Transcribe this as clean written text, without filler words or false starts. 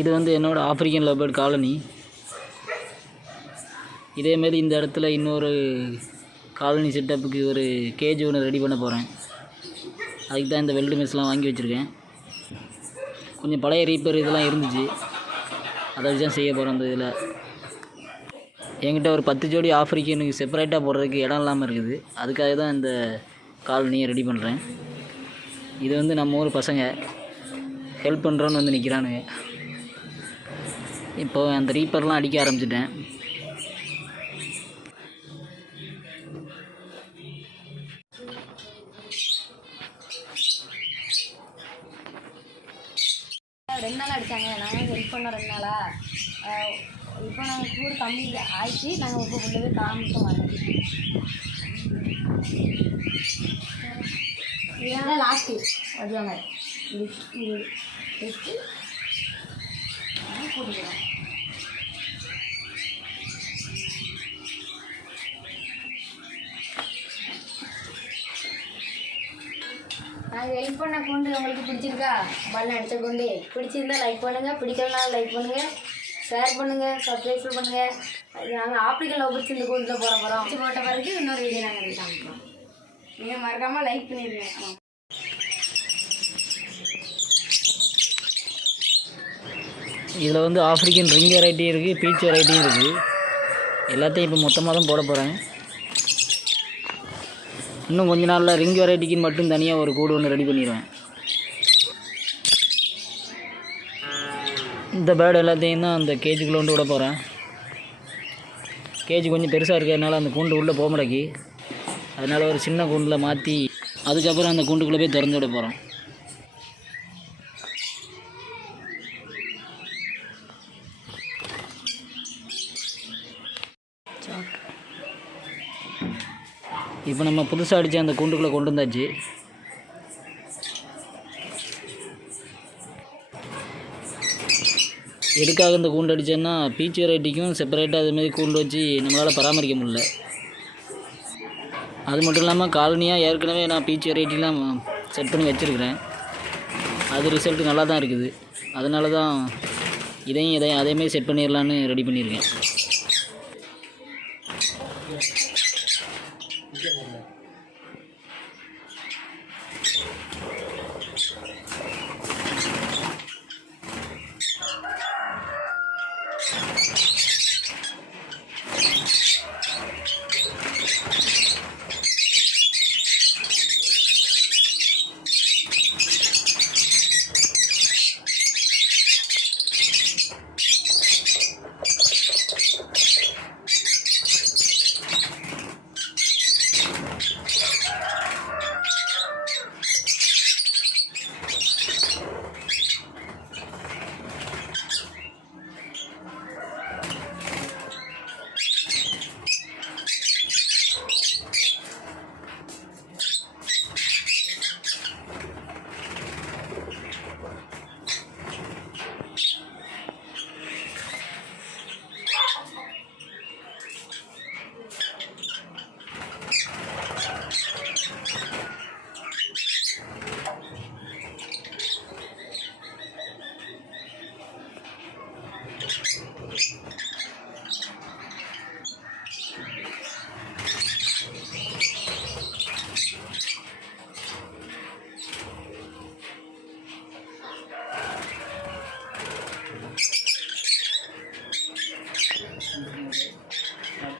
இது வந்து என்னோடய ஆஃப்ரிக்கன் லவ்பேர்ட் காலனி. இதேமாரி இந்த இடத்துல இன்னொரு காலனி செட்டப்புக்கு ஒரு கேஜ் ஒன்று ரெடி பண்ண போகிறேன். அதுக்கு தான் இந்த வெல்டு மெஸ்லாம் வாங்கி வச்சுருக்கேன். கொஞ்சம் பழைய ரீப்பர் இதெல்லாம் இருந்துச்சு, அதை வச்சு தான் செய்ய போகிறோம். இந்த இதில் என்கிட்ட ஒரு 10 ஜோடி ஆஃப்ரிக்கனுக்கு செப்பரேட்டாக போடுறதுக்கு இடம் இல்லாமல் இருக்குது. அதுக்காக தான் இந்த காலனியை ரெடி பண்ணுறேன். இது வந்து நம்ம ஊர் பசங்க ஹெல்ப் பண்ணுறோன்னு வந்து நிற்கிறானுங்க. இப்போ அந்த ரீப்பர்லாம் அடிக்க ஆரம்பிச்சிட்டேன். ரெண்டு நாள் அடித்தாங்க. நாங்கள் ஹெல்ப் பண்ணோம் 2 நாளாக. இப்போ நாங்கள் கூடு கம்மி ஆயிடுச்சு. நாங்கள் இப்போ கொண்டு போய் காமிக்க வரேன். இதெல்லாம் லாஸ்ட்டு வருவாங்க. இது வச்சு போட்டுக்கிறோம். நாங்கள் ஹெல்ப் பண்ண கொண்டு உங்களுக்கு பிடிச்சிருக்கா? பல்ல அடித்த கொண்டு பிடிச்சிருந்தா லைக் பண்ணுங்கள், பிடிக்கிறதுனால லைக் பண்ணுங்கள், ஷேர் பண்ணுங்கள், சப்ஸ்கிரைப் பண்ணுங்கள். நாங்கள் ஆப்ரிக்கன் லவ்பேர்ட்ஸ் இந்த கூண்டில் போகிறோம். போட்ட பிறகு இன்னொரு வீடியோ நாங்கள் காமிக்கிறோம். நீங்கள் மறக்காமல் லைக் பண்ணிடுங்க. இதில் வந்து ஆஃப்ரிக்கன் ரிங் வெரைட்டியும் இருக்குது, பீச் வெரைட்டியும் இருக்குது. எல்லாத்தையும் இப்போ மொத்தமாக தான் போட போகிறேன். இன்னும் கொஞ்ச நாளில் ரிங் வெரைட்டிக்கு மட்டும் தனியாக ஒரு கூடு ஒன்று ரெடி பண்ணிடுவேன். இந்த பேர்டு எல்லாத்தையும் தான் அந்த கேஜுக்குள்ளே கொண்டு விட போகிறேன். கேஜ் கொஞ்சம் பெருசாக இருக்கிறதுனால அந்த கூண்டு உள்ளே போக மாட்டேங்கி, அதனால் ஒரு சின்ன கூண்டில் மாற்றி அதுக்கப்புறம் அந்த கூண்டுக்குள்ளே போய் திறந்து விட போகிறோம். இப்போ நம்ம புதுசாக அடித்த அந்த கூண்டுக்குள்ளே கொண்டு வந்தாச்சு. எதுக்காக இந்த கூண்டு அடித்தேன்னா, பீச் வெரைட்டிக்கும் செப்பரேட்டாக அதுமாரி கூண்டு வச்சு நம்மளால் பராமரிக்க முடியல. அது மட்டும் இல்லாமல் காலனியாக ஏற்கனவே நான் பீச் வெரைட்டிலாம் செட் பண்ணி வச்சுருக்கிறேன். அது ரிசல்ட்டு நல்லா தான் இருக்குது. அதனால தான் இதையும் அதேமாரி செட் பண்ணிடலான்னு ரெடி பண்ணியிருக்கேன்.